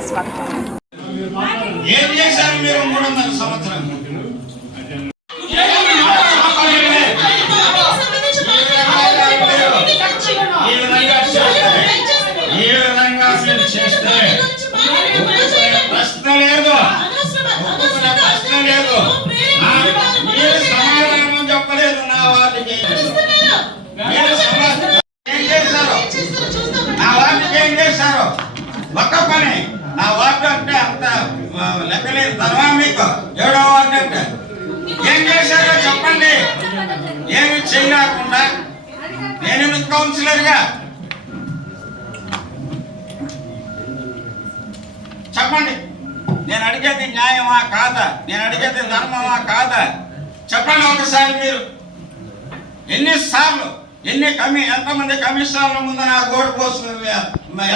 స్వాగతం. కౌన్సిలర్గా చెప్పండి. నేను అడిగేది న్యాయమా కాదా? నేను అడిగేది ధర్మమా కాదా? చెప్పండి ఒకసారి మీరు. ఎన్నిసార్లు ఎన్ని కమి ఎంతమంది కమిషనర్ల ముందు నా గోడు పోసు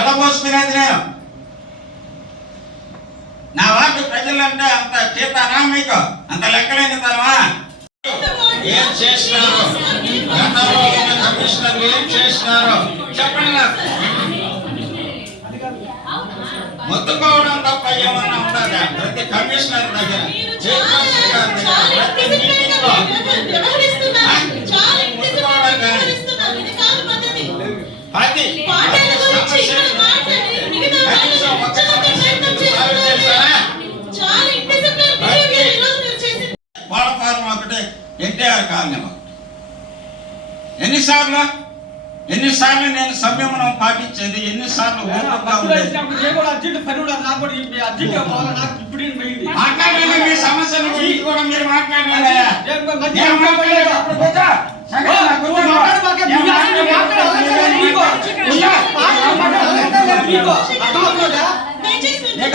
ఎడబోసుకునేది నేను? నా వాటి ప్రజలంటే అంత చేతానా మీకు అంత లెక్కలేని తనవా ఏం చేసినారు? కమిషనర్ ఏం చేసినారు? చెప్పండి నాకు. తప్ప ఏమన్నా ఉండదా ప్రతి కమిషనర్ దగ్గర చైర్మన్ గారి దగ్గర ప్రతి మీటింగ్లో మైలవరం ఒకటే ఎన్టీఆర్ కాలనీ ఒకటి ఎన్నిసార్లు ఎన్నిసార్లు నేను సంయమనం పాటించేది? ఎన్నిసార్లు మాట్లాడండి మీ సమస్యల గురించి మీరు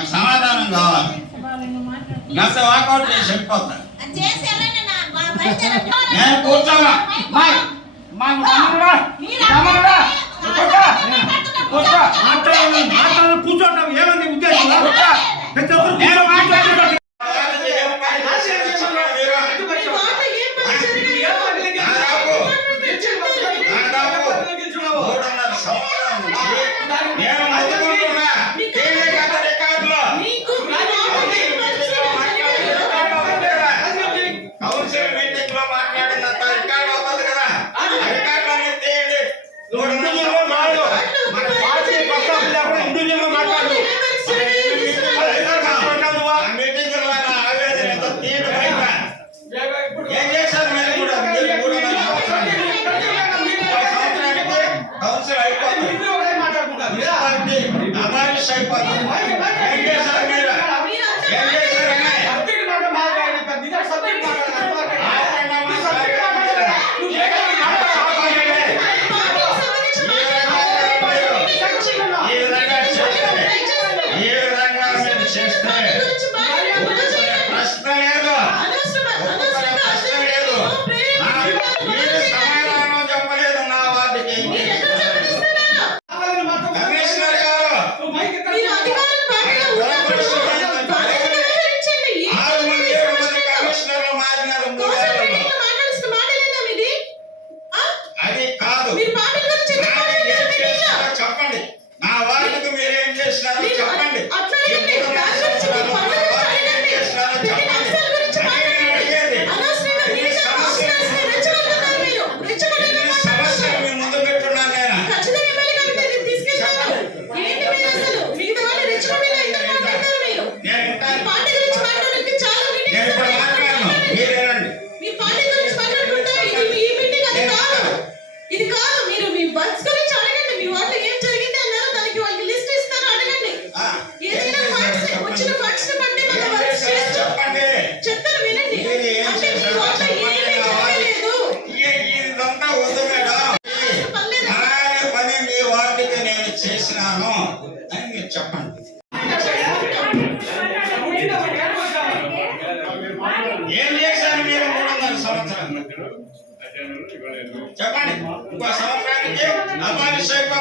నాకు సమాధానం కావాలి గత వాకౌట్ నేను చెప్పిపోతా నేను కూర్చోరా మా మా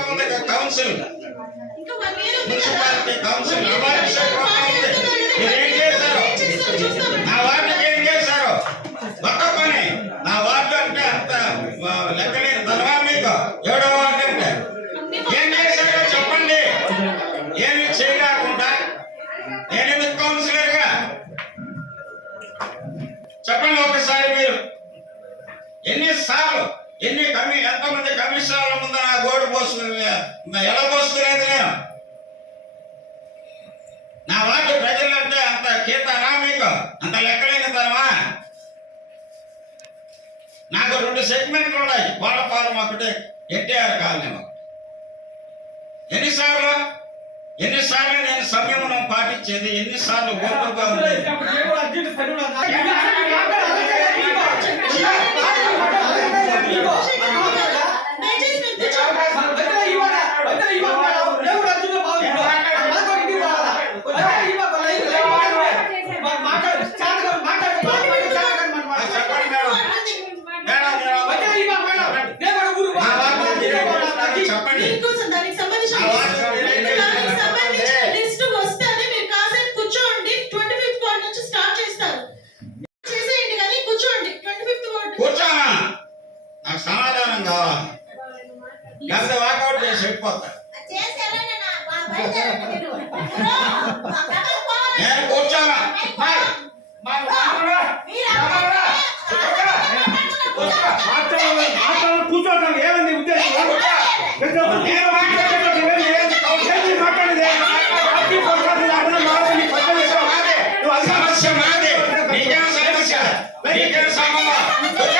అయిపోతుంది కౌన్సిల్ మున్సిపాలిటీ కౌన్సిల్ మరి చేశారు. నా వార్డుకి ఏం చేశారు? ఒక్క పని. నా వార్డు అంటే అంత లెక్కలేని ధనమా మీకు? ఏడో వార్డు అంటే. ఏం చేశారో చెప్పండి. ఏమి చేయలేకుండా నేను కౌన్సిలర్గా? చెప్పండి ఒకసారి మీరు. ఎన్నిసార్లు? ఎన్ని కమి ఎంతమంది కమిషనర్ల ముందు నా గోడు పోసు ఎలా పోసుకునేది నేను నా వార్డు ప్రజలంటే అంత కీతారా మీకు అంత లెక్కలేని తరమా నాకు రెండు సెగ్మెంట్లు ఉన్నాయి వాడపాలెం ఒకటి ఎన్టీఆర్ కాలనీ ఒకటి. ఎన్నిసార్లు ఎన్నిసార్లు నేను సంయమనం పాటించేది ఎన్నిసార్లు ఓపికగా ఉండేది మేడం నీకేం సంబంధం? కూర్చో. సమస్య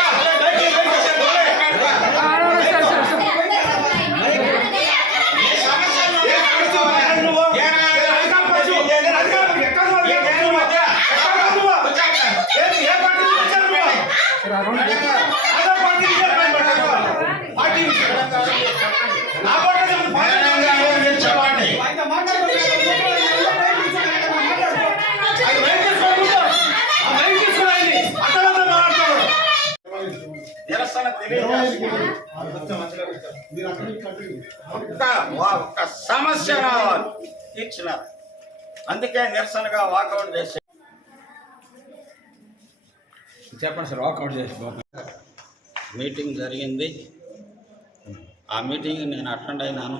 ఒక్క ఒక్క సమస్య రావాలి తీర్చినారు అందుకే నిరసనగా వాకౌట్ చేసి చెప్పండి సార్ వాకౌట్ చేసి మీటింగ్ జరిగింది. ఆ మీటింగ్ నేను అటెండ్ అయినాను.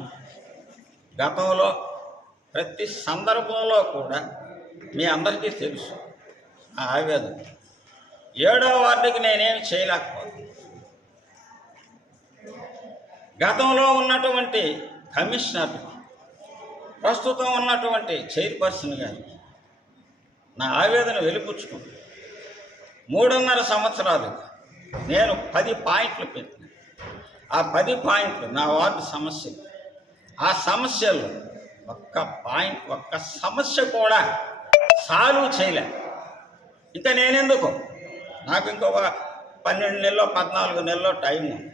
గతంలో ప్రతి సందర్భంలో కూడా మీ అందరికీ తెలుసు ఆ ఆవేదన. ఏడో వార్డుకి నేనేమి చేయలేకపోతున్నాను గతంలో ఉన్నటువంటి కమిషనర్ ప్రస్తుతం ఉన్నటువంటి చైర్పర్సన్ గారి నా ఆవేదన వెలిపుచ్చుకుంది. మూడున్నర సంవత్సరాలు నేను పది పాయింట్లు పెట్టిన. ఆ పది పాయింట్లు నా వార్డు సమస్య. ఆ సమస్యలు ఒక్క పాయింట్ ఒక్క సమస్య కూడా సాల్వ్ చేయలే. ఇంకా నేనెందుకు? నాకు ఇంకొక పన్నెండు నెలలో పద్నాలుగు నెలలో టైం ఉంది.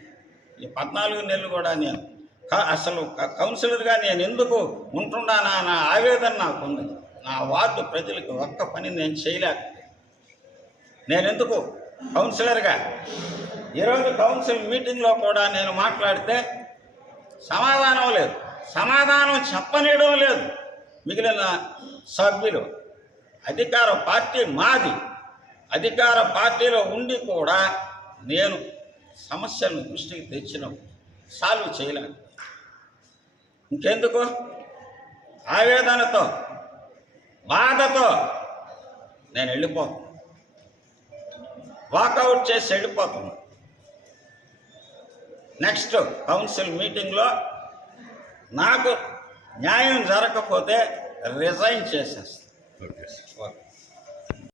ఈ పద్నాలుగు నెలలు కూడా నేను అసలు కౌన్సిలర్గా నేను ఎందుకు ఉంటున్నానా నా ఆవేదన నాకు ఉంది. నా వార్డు ప్రజలకు ఒక్క పని నేను చేయలేక నేను ఎందుకు కౌన్సిలర్గా? ఈరోజు కౌన్సిల్ మీటింగ్లో కూడా నేను మాట్లాడితే సమాధానం లేదు. సమాధానం చెప్పనీయడం లేదు. మిగిలిన సభ్యులు అధికార పార్టీ మాది. అధికార పార్టీలో ఉండి కూడా నేను సమస్యలను దృష్టికి తెచ్చినావు సాల్వ్ చేయలేదు ఇంకెందుకు? ఆవేదనతో బాధతో నేను వెళ్ళిపోతాను వాకౌట్ చేసి వెళ్ళిపోతాను నెక్స్ట్ కౌన్సిల్ మీటింగ్లో నాకు న్యాయం జరగకపోతే రిజైన్ చేసేస్తాను